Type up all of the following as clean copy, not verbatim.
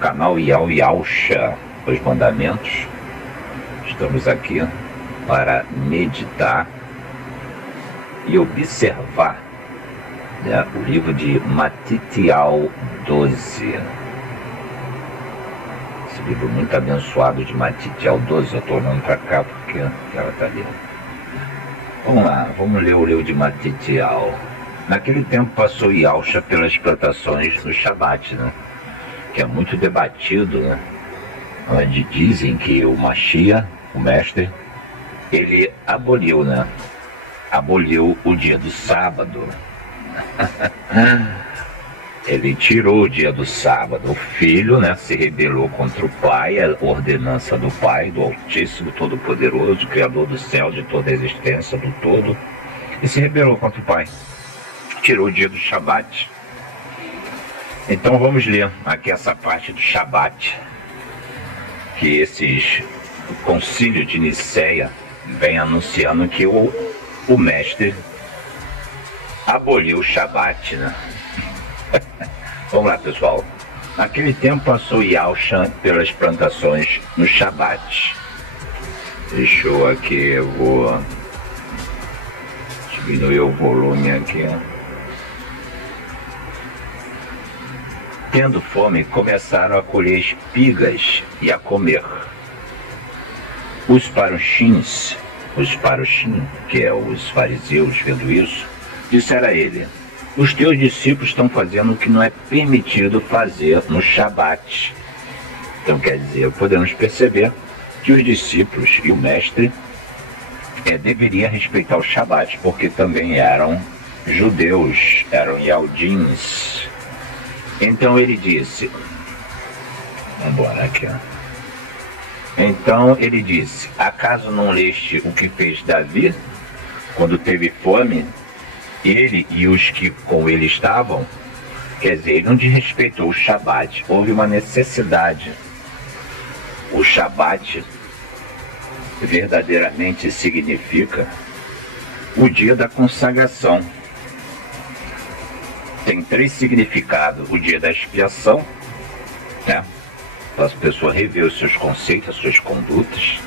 Canal Yau Yausha, os mandamentos. Estamos aqui para meditar e observar, né, o livro de Matityahu 12. Esse livro muito abençoado de Matityahu 12. Eu estou olhando para cá porque ela está ali. Vamos lá, vamos ler o livro de Matityahu. Naquele tempo passou Yausha pelas plantações no Shabat, né? Que é muito debatido, né? Onde dizem que o Mashiach, o mestre, ele aboliu, né? Aboliu o dia do sábado. Ele tirou o dia do sábado. O filho, né, se rebelou contra o pai, a ordenança do pai, do Altíssimo, Todo-Poderoso, Criador do céu, de toda a existência, do todo, e se rebelou contra o pai. Tirou o dia do Shabat. Então vamos ler aqui essa parte do Shabat, que o concílio de Niceia vem anunciando que o mestre aboliu o Shabat, né? Vamos lá, pessoal. Naquele tempo passou Yausha pelas plantações no Shabat. Deixa eu aqui, eu vou diminuir o volume aqui. Tendo fome, começaram a colher espigas e a comer. Os parushim, que é os fariseus, vendo isso, disseram a ele: os teus discípulos estão fazendo o que não é permitido fazer no Shabat. Então quer dizer, podemos perceber que os discípulos e o mestre deveriam respeitar o Shabat, porque também eram judeus, eram Yahudins. Então ele disse, vamos embora aqui, ó. Então ele disse: acaso não leste o que fez Davi quando teve fome, ele e os que com ele estavam? Quer dizer, ele não desrespeitou o Shabat, houve uma necessidade. O Shabat verdadeiramente significa o dia da consagração. Tem 3 significados: o dia da expiação, né? Para a pessoa rever os seus conceitos, as suas condutas,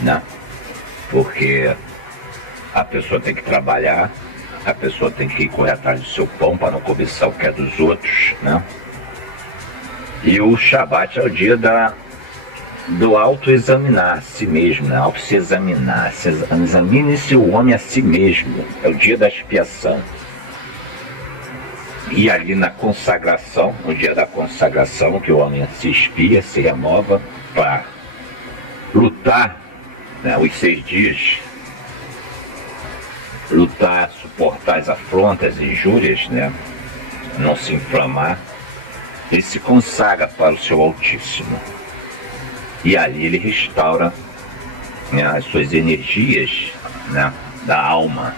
né? Porque a pessoa tem que trabalhar, a pessoa tem que correr atrás do seu pão para não cobiçar o que é dos outros, né? E o Shabat é o dia do autoexaminar a si mesmo, né? Auto se examinar, examine-se o homem a si mesmo. É o dia da expiação. E ali na consagração, no dia da consagração, que o homem se expia, se renova para lutar, né, os 6 dias, lutar, suportar as afrontas, as injúrias, né, não se inflamar, ele se consagra para o seu Altíssimo. E ali ele restaura, né, as suas energias, né, da alma,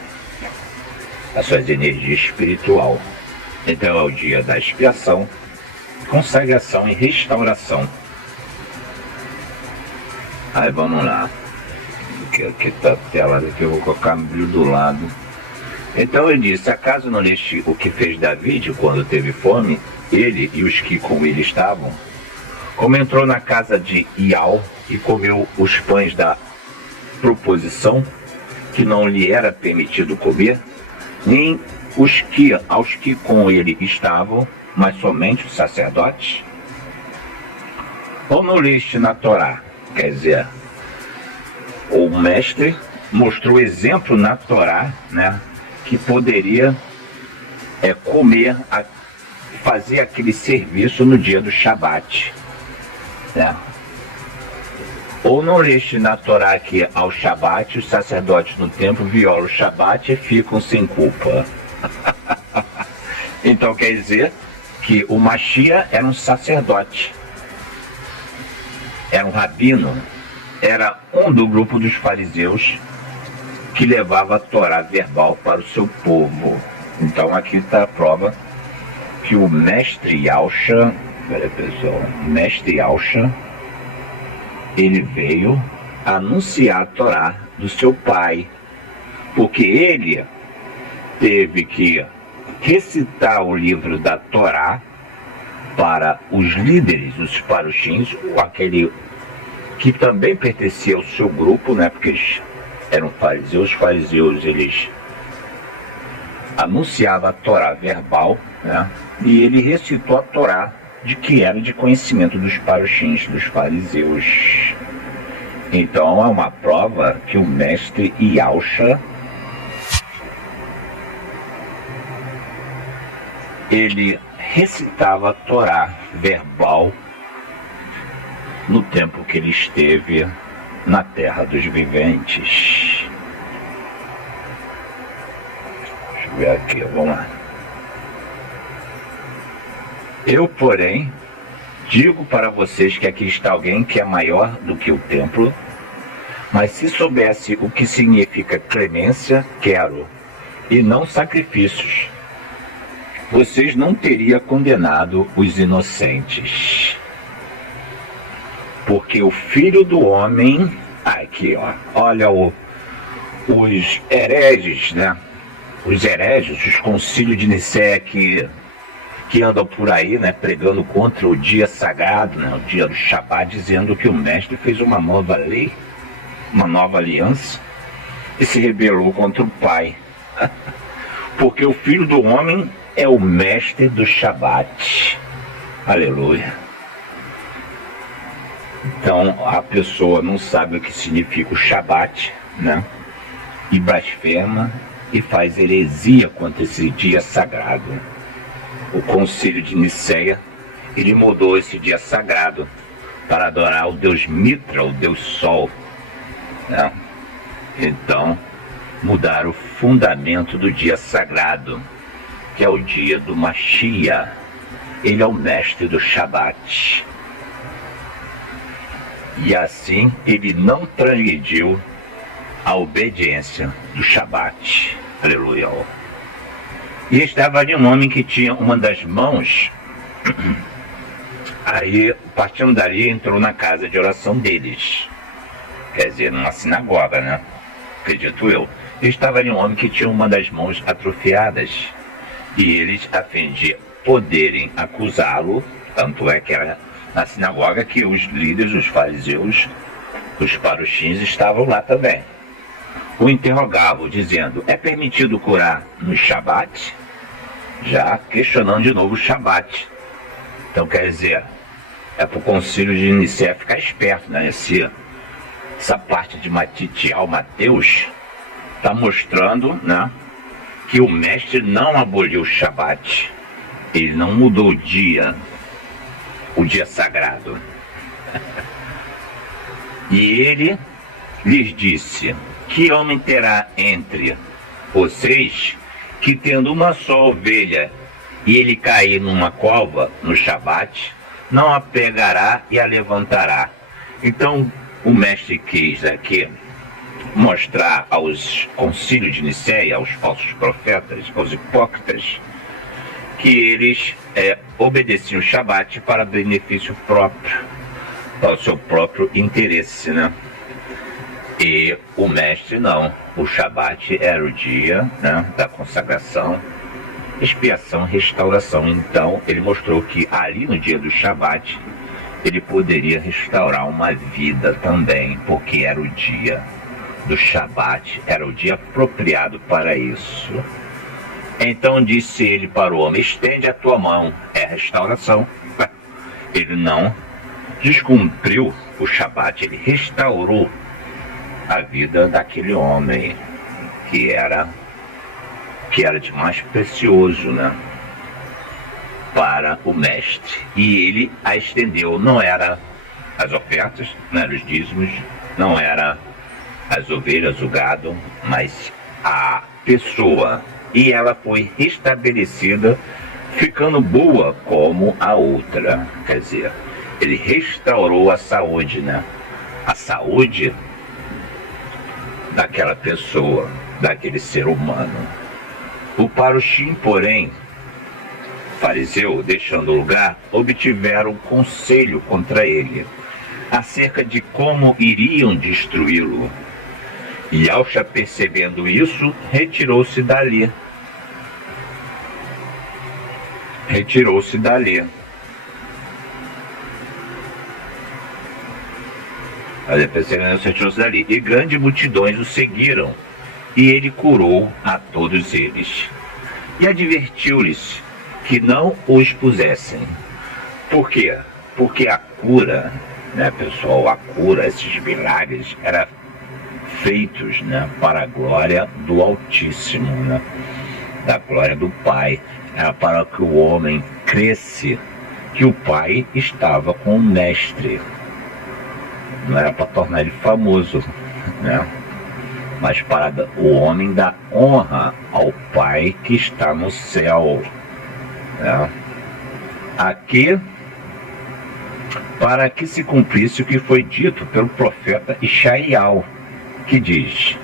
as suas energias espiritual. Então é o dia da expiação, consagração e restauração. Aí vamos lá. Aqui está a tela, aqui eu vou colocar do lado. Então ele disse: acaso não leste o que fez Davi quando teve fome, ele e os que com ele estavam? Como entrou na casa de Iau e comeu os pães da proposição, que não lhe era permitido comer, nem aos que com ele estavam, mas somente os sacerdotes? Ou não leste na Torá? Quer dizer, o mestre mostrou exemplo na Torá, né, que poderia comer, fazer aquele serviço no dia do Shabat, né? Ou não leste na Torá que ao Shabat os sacerdotes no templo violam o Shabat e ficam sem culpa? Então quer dizer que o Mashiach era um sacerdote, era um rabino, era um do grupo dos fariseus que levava a Torá verbal para o seu povo. Então aqui está a prova que o mestre Yausha, mestre Yausha, ele veio anunciar a Torá do seu pai, porque ele teve que recitar o livro da Torá para os líderes, os parushins, aquele que também pertencia ao seu grupo, né? Porque eles eram fariseus. Os fariseus, eles anunciavam a Torá verbal, né? E ele recitou a Torá de que era de conhecimento dos parushins, dos fariseus. Então é uma prova que o mestre Yahusha, ele recitava a Torá verbal no tempo que ele esteve na terra dos viventes. Deixa eu ver aqui, vamos lá. Eu, porém, digo para vocês que aqui está alguém que é maior do que o templo, mas se soubesse o que significa clemência, quero, e não sacrifícios, vocês não teriam condenado os inocentes. Porque o Filho do Homem, aqui ó, olha os hereges, né? Os hereges, os concílios de Nicéia que andam por aí, né, pregando contra o dia sagrado, né, o dia do Shabat, dizendo que o mestre fez uma nova lei, uma nova aliança, e se rebelou contra o Pai. Porque o Filho do Homem é o mestre do Shabat. Aleluia. Então a pessoa não sabe o que significa o Shabat, né? E blasfema e faz heresia contra esse dia sagrado. O concílio de Nicéia, ele mudou esse dia sagrado para adorar o Deus Mitra, o Deus Sol, né? Então mudaram o fundamento do dia sagrado, que é o dia do Mashiach. Ele é o mestre do Shabat. E assim ele não transgrediu a obediência do Shabat. Aleluia. E estava ali um homem que tinha uma das mãos. Aí, partindo dali, entrou na casa de oração deles. Quer dizer, numa sinagoga, né? Acredito eu. E estava ali um homem que tinha uma das mãos atrofiadas. E eles, a fim de poderem acusá-lo, tanto é que era na sinagoga que os líderes, os fariseus, os parushins estavam lá também. O interrogavam, dizendo: é permitido curar no Shabat? Já questionando de novo o Shabat. Então, quer dizer, é para o concílio de Nicéia ficar esperto, né? Essa parte de Matitial, Mateus, está mostrando, né, que o mestre não aboliu o Shabat. Ele não mudou o dia sagrado. E ele lhes disse: que homem terá entre vocês que, tendo uma só ovelha e ele cair numa cova no Shabat, não a pegará e a levantará? Então o mestre quis aqui mostrar aos concílios de Nicéia, aos falsos profetas, aos hipócritas, que eles obedeciam o Shabat para benefício próprio, para o seu próprio interesse, né? E o mestre não. O Shabat era o dia, né, da consagração, expiação, restauração. Então ele mostrou que ali no dia do Shabat ele poderia restaurar uma vida também, porque era o dia do Shabat, era o dia apropriado para isso. Então disse ele para o homem: estende a tua mão. É restauração. Ele não descumpriu o Shabat, ele restaurou a vida daquele homem que era de mais precioso, né, para o mestre. E ele a estendeu. Não era as ofertas, não eram os dízimos, não era as ovelhas, o gado, mas a pessoa. E ela foi restabelecida, ficando boa como a outra. Quer dizer, ele restaurou a saúde, né? A saúde daquela pessoa, daquele ser humano. O parushim, porém, fariseu, deixando o lugar, obtiveram conselho contra ele, acerca de como iriam destruí-lo. E Yahusha, percebendo isso, retirou-se dali. Retirou-se dali, e grandes multidões o seguiram, e ele curou a todos eles. E advertiu-lhes que não os pusessem. Por quê? Porque a cura, né, pessoal, a cura, esses milagres, eram feitos, né, para a glória do Altíssimo, né, da glória do Pai. Era para que o homem cresce que o Pai estava com o Mestre. Não era para tornar ele famoso, né, mas para o homem dar honra ao Pai que está no céu, né? Aqui, para que se cumprisse o que foi dito pelo profeta Ishaial, que diz,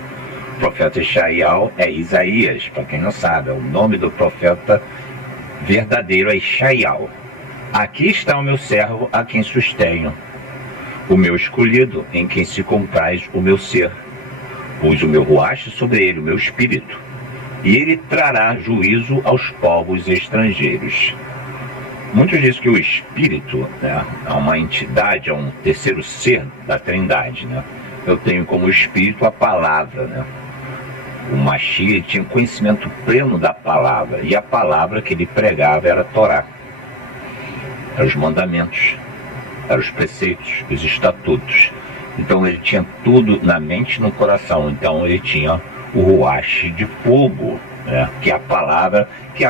o profeta Ishaial é Isaías, para quem não sabe, o nome do profeta verdadeiro é Ishaial. Aqui está o meu servo a quem sustenho, o meu escolhido, em quem se compraz o meu ser. Pus o meu ruache sobre ele, o meu espírito, e ele trará juízo aos povos estrangeiros. Muitos dizem que o espírito, né, é uma entidade, é um terceiro ser da Trindade, né? Eu tenho como espírito a palavra, né? O Mashiach tinha conhecimento pleno da palavra, e a palavra que ele pregava era a Torá. Eram os mandamentos, eram os preceitos, os estatutos. Então ele tinha tudo na mente e no coração. Então ele tinha o ruache de fogo, né? Que é a palavra, que é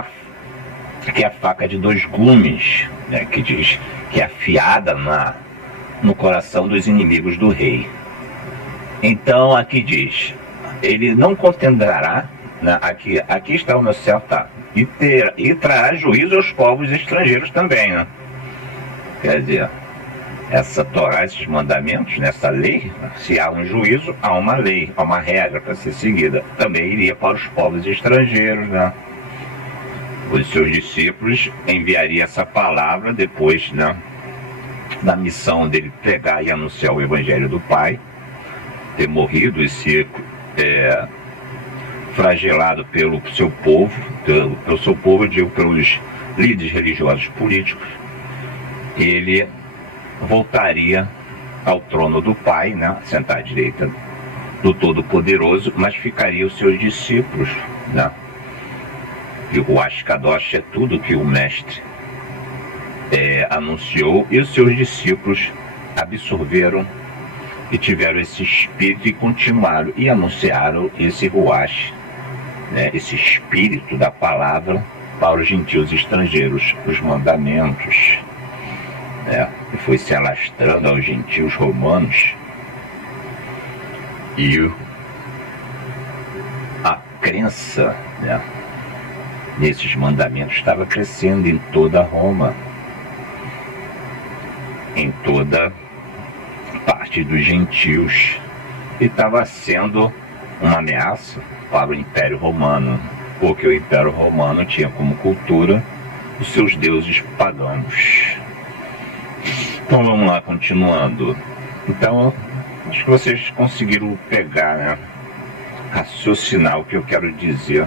a faca de dois gumes, né? Que diz que é afiada no coração dos inimigos do rei. Então aqui diz, ele não contenderá, né? Aqui está o meu servo, tá? E trará juízo aos povos estrangeiros também, né? Quer dizer, essa Torá, esses mandamentos, nessa lei, se há um juízo, há uma lei, há uma regra para ser seguida. Também iria para os povos estrangeiros, né? Os seus discípulos enviariam essa palavra depois, né, da missão dele pregar e anunciar o Evangelho do Pai, ter morrido e ser flagelado pelo seu povo, eu digo pelos líderes religiosos políticos. Ele voltaria ao trono do Pai, né, sentar à direita do Todo-Poderoso, mas ficaria os seus discípulos, né? E o Ruach Kadosh é tudo que o Mestre anunciou, e os seus discípulos absorveram e tiveram esse espírito e continuaram e anunciaram esse Ruach, né, esse espírito da palavra para os gentios estrangeiros, os mandamentos, né, e foi se alastrando aos gentios romanos, e a crença, né, nesses mandamentos estava crescendo em toda Roma, em toda parte dos gentios, e estava sendo uma ameaça para o Império Romano, porque o Império Romano tinha como cultura os seus deuses pagãos. Então vamos lá, continuando. Então, acho que vocês conseguiram pegar, né, raciocinar o que eu quero dizer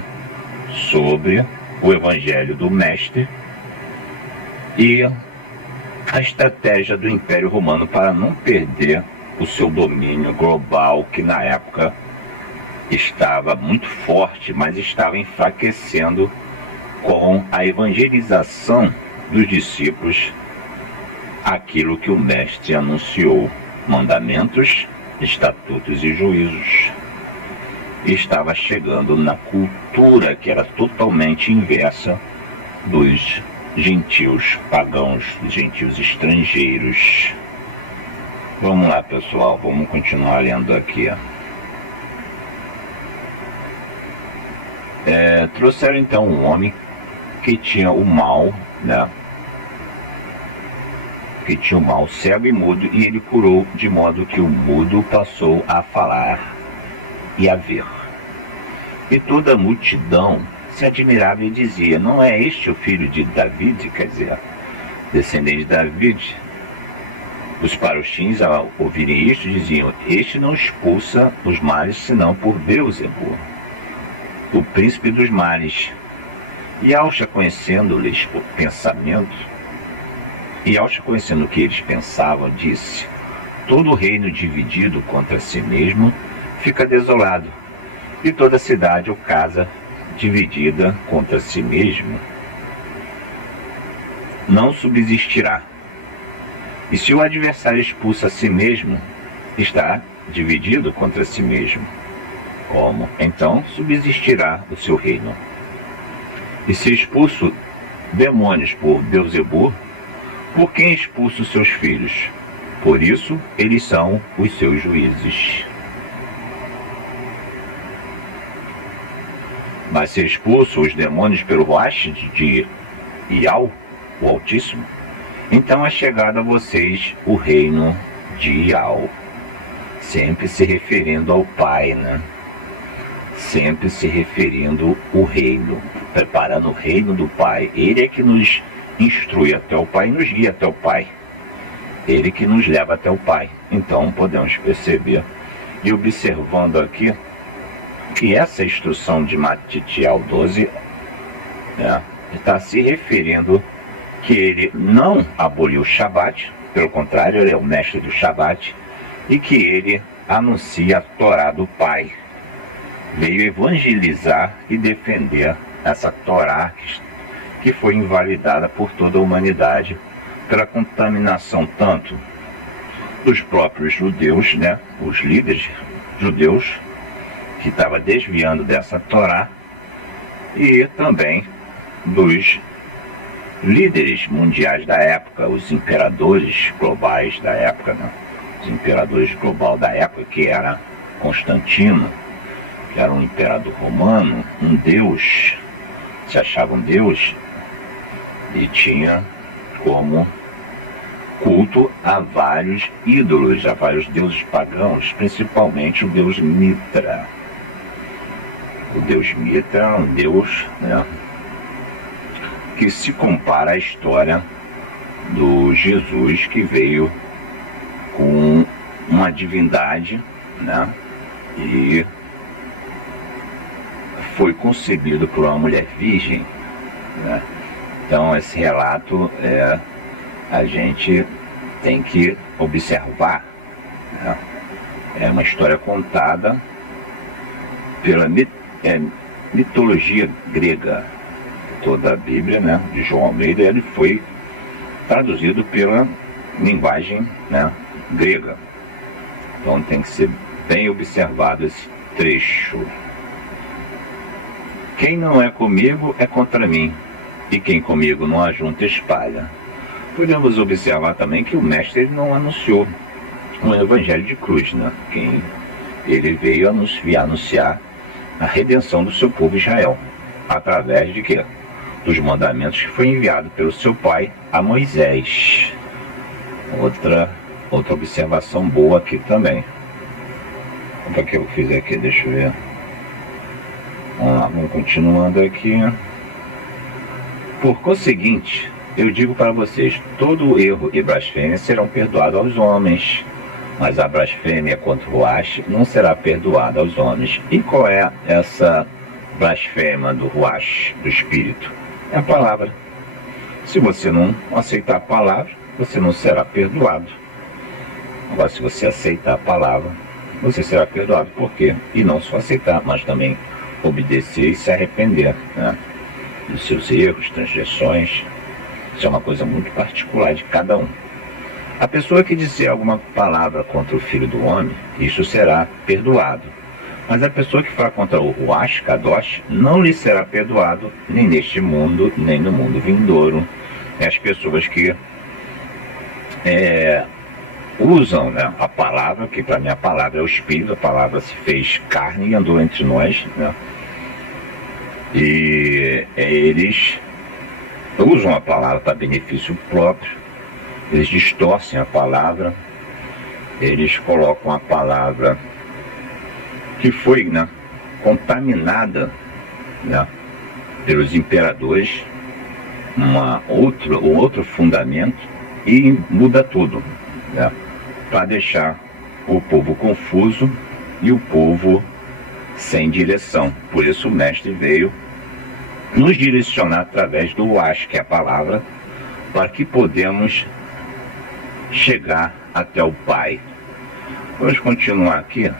sobre o Evangelho do Mestre e a estratégia do Império Romano para não perder o seu domínio global, que na época estava muito forte, mas estava enfraquecendo com a evangelização dos discípulos, aquilo que o Mestre anunciou, mandamentos, estatutos e juízos. E estava chegando na cultura que era totalmente inversa dos gentios pagãos, dos gentios estrangeiros. Vamos lá, pessoal, vamos continuar lendo aqui. Trouxeram então um homem que tinha o mal, né? Que tinha o mal, cego e mudo, e ele curou, de modo que o mudo passou a falar e a ver. E toda a multidão se admirava e dizia: não é este o filho de David? Quer dizer, descendente de David. Os paroxins, ao ouvirem isto, diziam: este não expulsa os males senão por Beelzebul, o príncipe dos males. E Alcha, conhecendo-lhes o pensamento, e Alcha, conhecendo o que eles pensavam, disse: Todo reino dividido contra si mesmo fica desolado, e toda cidade ou casa dividida contra si mesma não subsistirá. E se o adversário expulsa a si mesmo, está dividido contra si mesmo. Como então subsistirá o seu reino? E se expulso demônios por Beelzebul, por quem expulso seus filhos? Por isso eles são os seus juízes. Mas se expulso os demônios pelo Ruach de Ial, o Altíssimo, então é chegado a vocês o reino de Ial. Sempre se referindo ao Pai, né? Sempre se referindo ao reino, preparando o reino do Pai. Ele é que nos instrui até o Pai e nos guia até o Pai. Ele que nos leva até o Pai. Então podemos perceber, e observando aqui, que essa instrução de Matitiel 12 está se referindo que ele não aboliu o Shabat, pelo contrário, ele é o mestre do Shabat, e que ele anuncia a Torá do Pai. Veio evangelizar e defender essa Torá que foi invalidada por toda a humanidade pela contaminação tanto dos próprios judeus, né, os líderes judeus, que estavam desviando dessa Torá, e também dos líderes mundiais da época, os imperadores globais da época, né? Os imperadores globais da época, que era Constantino, que era um imperador romano, um deus, se achava um deus, e tinha como culto a vários ídolos, a vários deuses pagãos, principalmente o deus Mitra. O deus Mitra é um deus, né, que se compara à história do Jesus, que veio com uma divindade, né, e foi concebido por uma mulher virgem, né? Então esse relato a gente tem que observar, né? É uma história contada pela mitologia grega. Toda a Bíblia, né, de João Almeida, ele foi traduzido pela linguagem, né, grega. Então tem que ser bem observado esse trecho. Quem não é comigo é contra mim, e quem comigo não ajunta espalha. Podemos observar também que o mestre ele não anunciou o evangelho de cruz, né? Ele veio anunciar a redenção do seu povo Israel, através de quê? Dos mandamentos que foi enviado pelo seu pai a Moisés. Outra observação boa aqui também. O que eu fiz aqui? Deixa eu ver. Vamos continuando aqui. Por conseguinte, eu digo para vocês, todo erro e blasfêmia serão perdoados aos homens, mas a blasfêmia contra o Ruach não será perdoada aos homens. E qual é essa blasfêmia do Ruach, do Espírito? É a palavra. Se você não aceitar a palavra, você não será perdoado. Agora, se você aceitar a palavra, você será perdoado. Por quê? E não só aceitar, mas também obedecer e se arrepender, né, dos seus erros, transgressões. Isso é uma coisa muito particular de cada um. A pessoa que disser alguma palavra contra o Filho do Homem, isso será perdoado. Mas a pessoa que falar contra o Ruach Kadosh não lhe será perdoado, nem neste mundo, nem no mundo vindouro. As pessoas que usam, né, a palavra, que para mim a palavra é o Espírito, a palavra se fez carne e andou entre nós, né? E eles usam a palavra para benefício próprio, eles distorcem a palavra, eles colocam a palavra que foi, né, contaminada, né, pelos imperadores, um outro fundamento, e muda tudo, né, para deixar o povo confuso e o povo sem direção. Por isso o mestre veio nos direcionar através do Ruach, que é a palavra, para que podemos chegar até o Pai. Vamos continuar aqui,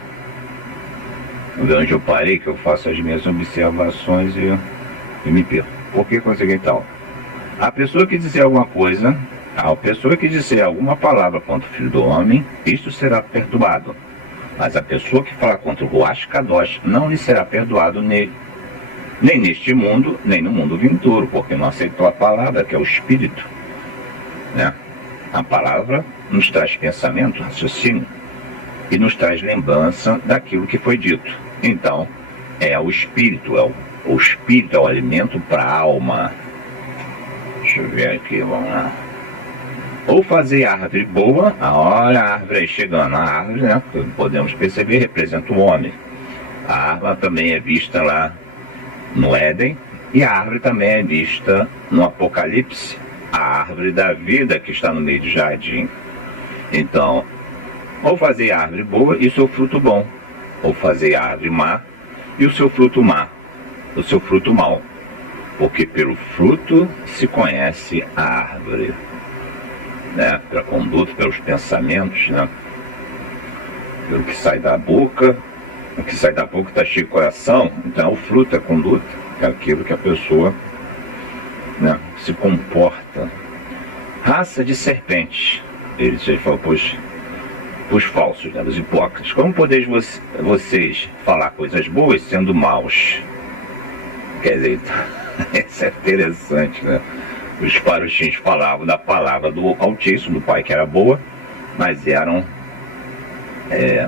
onde eu parei, que eu faço as minhas observações e me perco. Por que consegui tal? A pessoa que dizer alguma coisa, a pessoa que dizer alguma palavra contra o Filho do Homem, isto será perdoado. Mas a pessoa que falar contra o Ruach Kadosh não lhe será perdoado nem neste mundo, nem no mundo vindouro, porque não aceitou a palavra, que é o Espírito, né? A palavra nos traz pensamento, raciocínio, e nos traz lembrança daquilo que foi dito. Então, é o Espírito, o Espírito é o alimento para a alma. Deixa eu ver aqui, vamos lá. Ou fazer árvore boa, olha a árvore aí chegando, a árvore, né, podemos perceber, representa o homem. A árvore também é vista lá no Éden, e a árvore também é vista no Apocalipse, a árvore da vida que está no meio do jardim. Então, ou fazer árvore boa e o seu fruto bom, ou fazer árvore má e o seu fruto má, o seu fruto mau, porque pelo fruto se conhece a árvore, né? Pela conduta, pelos pensamentos, né? Pelo que sai da boca, o que sai da boca está cheio de coração. Então o fruto, a conduta, é aquilo que a pessoa, né, se comporta. Raça de serpentes, ele falou, pois falsos, né, os hipócritas. Como podeis vocês falar coisas boas sendo maus? Quer dizer, isso é interessante, né? Os paruxins falavam da palavra do Altíssimo, do Pai, que era boa, mas eram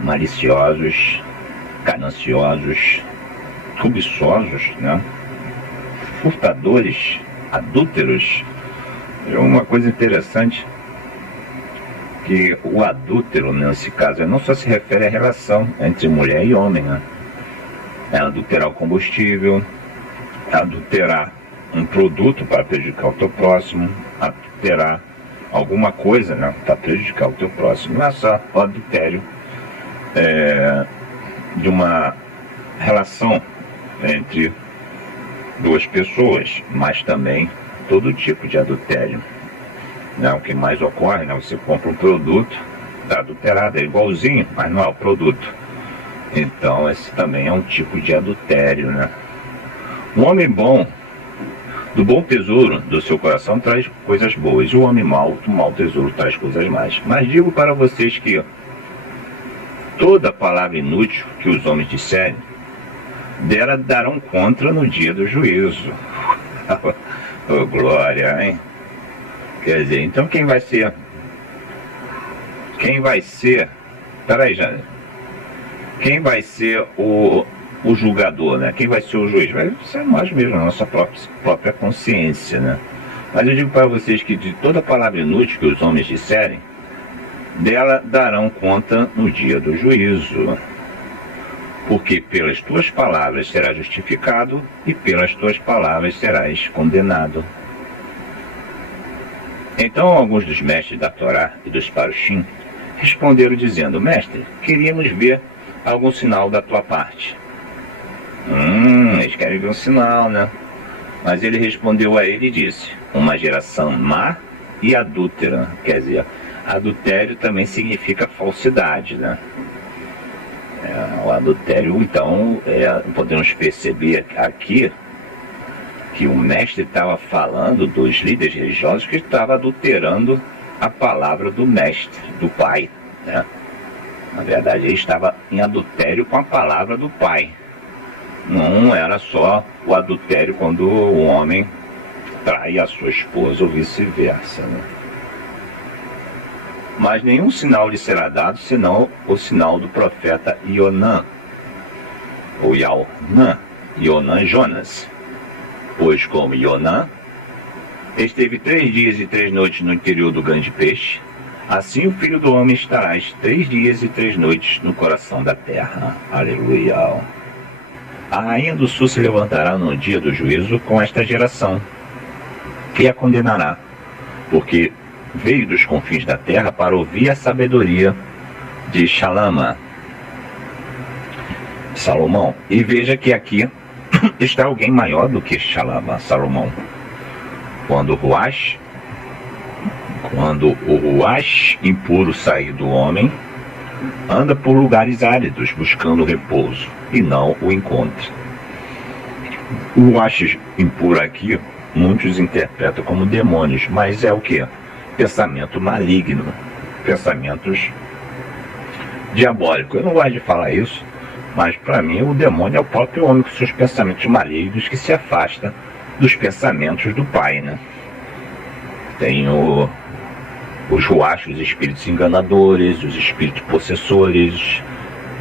maliciosos, gananciosos, cobiçosos, né? Furtadores, adúlteros. É uma coisa interessante, que o adúltero, nesse caso, não só se refere à relação entre mulher e homem, né? É adulterar o combustível, adulterar um produto para prejudicar o teu próximo, adulterar alguma coisa, né, para prejudicar o teu próximo. Não é só o adultério de uma relação entre duas pessoas, mas também todo tipo de adultério, né? O que mais ocorre, né, você compra um produto, está adulterado, é igualzinho, mas não é o produto. Então esse também é um tipo de adultério, né? O homem bom, do bom tesouro do seu coração, traz coisas boas. E o homem mau, do mau tesouro, traz coisas más. Mas digo para vocês que toda palavra inútil que os homens disserem, dela darão contra no dia do juízo. Oh, glória, hein? Quer dizer, então quem vai ser? Peraí, já. Quem vai ser o julgador, né? Quem vai ser o juiz? Vai ser nós mesmos, a nossa própria consciência, né? Mas eu digo para vocês que de toda palavra inútil que os homens disserem, dela darão conta no dia do juízo. Porque pelas tuas palavras serás justificado e pelas tuas palavras serás condenado. Então alguns dos mestres da Torá e dos paruxim responderam dizendo: Mestre, queríamos ver algum sinal da tua parte. Eles querem ver um sinal, né? Mas ele respondeu a ele e disse: uma geração má e adúltera. Quer dizer, adultério também significa falsidade, né? O adultério, então, podemos perceber aqui que o mestre estava falando dos líderes religiosos que estavam adulterando a palavra do mestre, do pai, né? Na verdade, ele estava em adultério com a palavra do pai. Não era só o adultério quando o homem trai a sua esposa ou vice-versa, né? Mas nenhum sinal lhe será dado, senão o sinal do profeta Ionã, ou Yaonã, Ionã e Jonas. Pois como Ionã esteve 3 dias e 3 noites no interior do grande peixe, assim o Filho do Homem estará 3 dias e 3 noites no coração da terra. Aleluia. A rainha do sul se levantará no dia do juízo com esta geração, que a condenará, porque veio dos confins da terra para ouvir a sabedoria de Salomão. E veja que aqui está alguém maior do que Salomão. Quando Ruach Quando o ruach impuro sair do homem, anda por lugares áridos buscando repouso e não o encontra. O ruach impuro aqui, muitos interpretam como demônios, mas é o que? Pensamento maligno, pensamentos diabólicos. Eu não gosto de falar isso, mas para mim o demônio é o próprio homem com seus pensamentos malignos que se afasta dos pensamentos do Pai, né? Tem os ruachs, os espíritos enganadores, os espíritos possessores,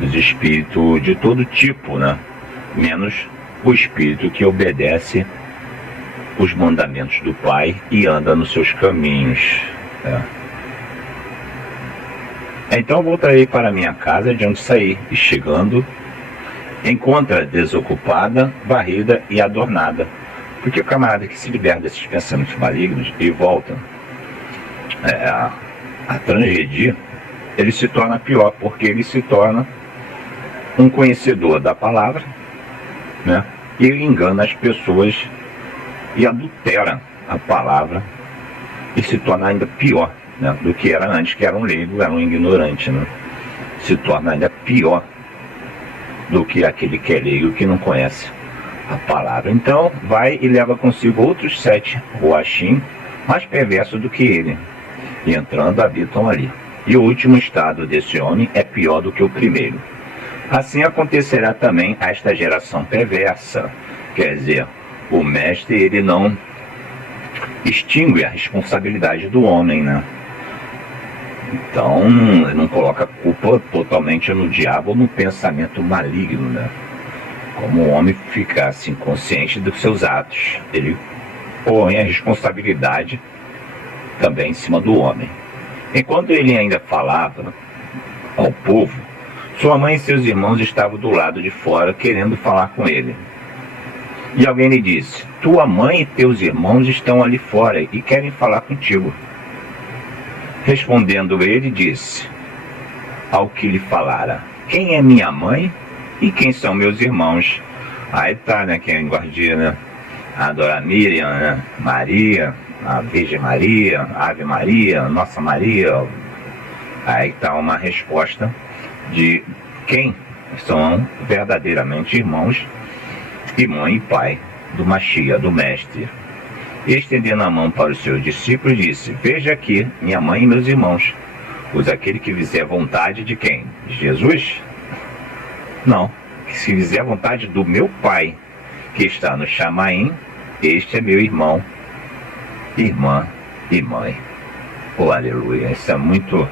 os espíritos de todo tipo, né? Menos o espírito que obedece os mandamentos do Pai e anda nos seus caminhos, né? Então voltarei para minha casa de onde saí, e chegando, encontra desocupada, varrida e adornada. Porque o camarada que se liberta desses pensamentos malignos e volta a transgredir, ele se torna pior, porque ele se torna um conhecedor da palavra, né? E ele engana as pessoas e adultera a palavra e se torna ainda pior, né, do que era antes, que era um leigo, era um ignorante, né? Se torna ainda pior do que aquele que é leigo, que não conhece a palavra. Então vai e leva consigo outros 7 ruachim mais perversos do que ele, e entrando habitam ali. E o último estado desse homem é pior do que o primeiro. Assim acontecerá também a esta geração perversa. Quer dizer, o mestre, ele não extingue a responsabilidade do homem, né? Então, ele não coloca a culpa totalmente no diabo ou no pensamento maligno, né? Como o homem fica assim, consciente dos seus atos, ele põe a responsabilidade também em cima do homem. Enquanto ele ainda falava ao povo, sua mãe e seus irmãos estavam do lado de fora querendo falar com ele. E alguém lhe disse: tua mãe e teus irmãos estão ali fora e querem falar contigo. Respondendo ele, disse ao que lhe falara: quem é minha mãe e quem são meus irmãos? Aí tá, né, quem guardia, né? A Dora Miriam, né? Maria, a Virgem Maria, Ave Maria, Nossa Maria. Aí tá uma resposta de quem são verdadeiramente irmãos e mãe e pai do Mashiach, do Mestre. E estendendo a mão para os seus discípulos, disse: veja aqui minha mãe e meus irmãos. Pois aquele que fizer a vontade de quem? De Jesus? Não, que se fizer a vontade do meu Pai, que está no Chamaim, este é meu irmão, irmã e mãe. Oh, aleluia, isso é muito...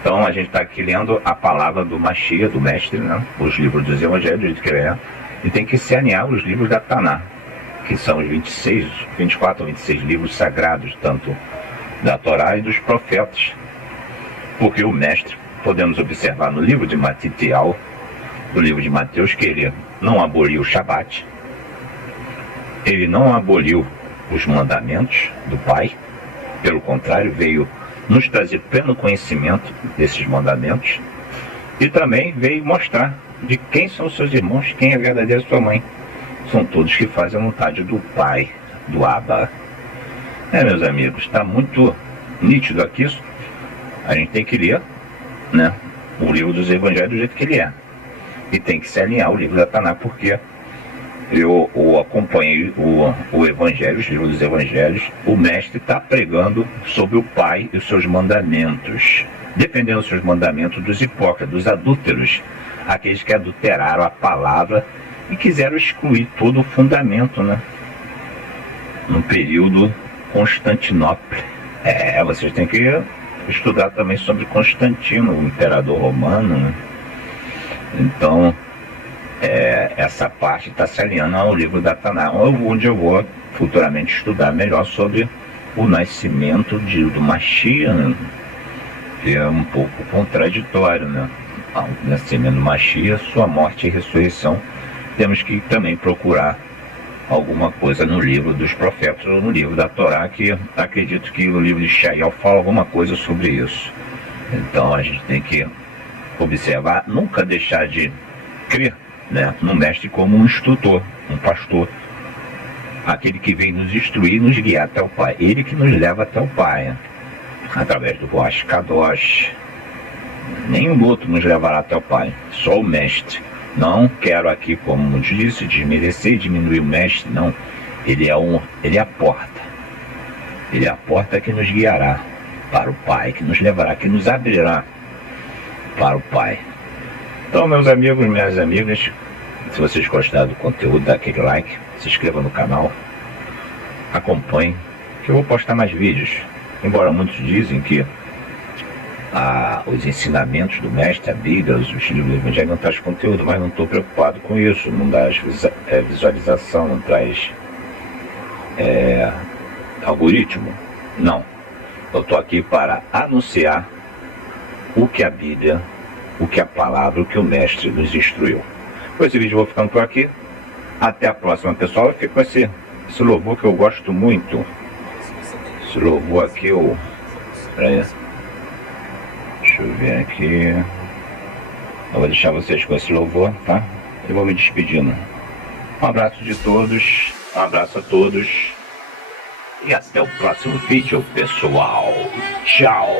Então a gente está aqui lendo a palavra do Mashiach, do Mestre, né? Os livros dos Evangelhos, do jeito que ele é, e tem que se alinhar os livros da Taná, que são os 24 ou 26 livros sagrados, tanto da Torá e dos profetas. Porque o Mestre, podemos observar no livro de Matitial, no livro de Mateus, que ele não aboliu o Shabat, ele não aboliu os mandamentos do Pai, pelo contrário, veio nos trazer pleno conhecimento desses mandamentos, e também veio mostrar de quem são seus irmãos, quem é a verdadeira sua mãe. São todos que fazem a vontade do Pai, do Abba. Meus amigos, está muito nítido aqui isso. A gente tem que ler, né, o livro dos Evangelhos do jeito que ele é. E tem que se alinhar o livro da Taná, porque eu acompanhei o Evangelho, os livros dos Evangelhos. O Mestre está pregando sobre o Pai e os seus mandamentos, defendendo os seus mandamentos dos hipócritas, dos adúlteros, aqueles que adulteraram a palavra e quiseram excluir todo o fundamento, né? No período Constantinopla. Vocês têm que estudar também sobre Constantino, o imperador romano, né? Então, essa parte está se alinhando ao livro da Taná, onde eu vou futuramente estudar melhor sobre o nascimento do Mashiach, né? Que é um pouco contraditório, né? O nascimento do Mashiach, sua morte e ressurreição. Temos que também procurar alguma coisa no livro dos profetas ou no livro da Torá, que acredito que o livro de Shael fala alguma coisa sobre isso. Então a gente tem que observar, nunca deixar de crer, né, no Mestre como um instrutor, um pastor, aquele que vem nos instruir, nos guiar até o Pai, ele que nos leva até o Pai. através do Ruach Kadosh. Nenhum outro nos levará até o Pai, só o Mestre. Não quero aqui, como disse, desmerecer e diminuir o Mestre, não. Ele é a porta. Ele é a porta que nos guiará para o Pai, que nos levará, que nos abrirá para o Pai. Então, meus amigos, minhas amigas, se vocês gostaram do conteúdo, dá aquele like, se inscreva no canal, acompanhe, que eu vou postar mais vídeos. Embora muitos dizem que os ensinamentos do Mestre, a Bíblia, os livros do Evangelho não traz conteúdo, mas não estou preocupado com isso, não dá visualização, não traz algoritmo, não. Eu estou aqui para anunciar o que a Bíblia, o que a palavra, o que o Mestre nos instruiu. Com esse vídeo eu vou ficando por aqui. Até a próxima, pessoal. Eu fico com esse louvor que eu gosto muito. Esse louvor aqui, deixa eu ver aqui. Eu vou deixar vocês com esse louvor, tá? Eu vou me despedindo. Um abraço de todos. Um abraço a todos. E até o próximo vídeo, pessoal. Tchau.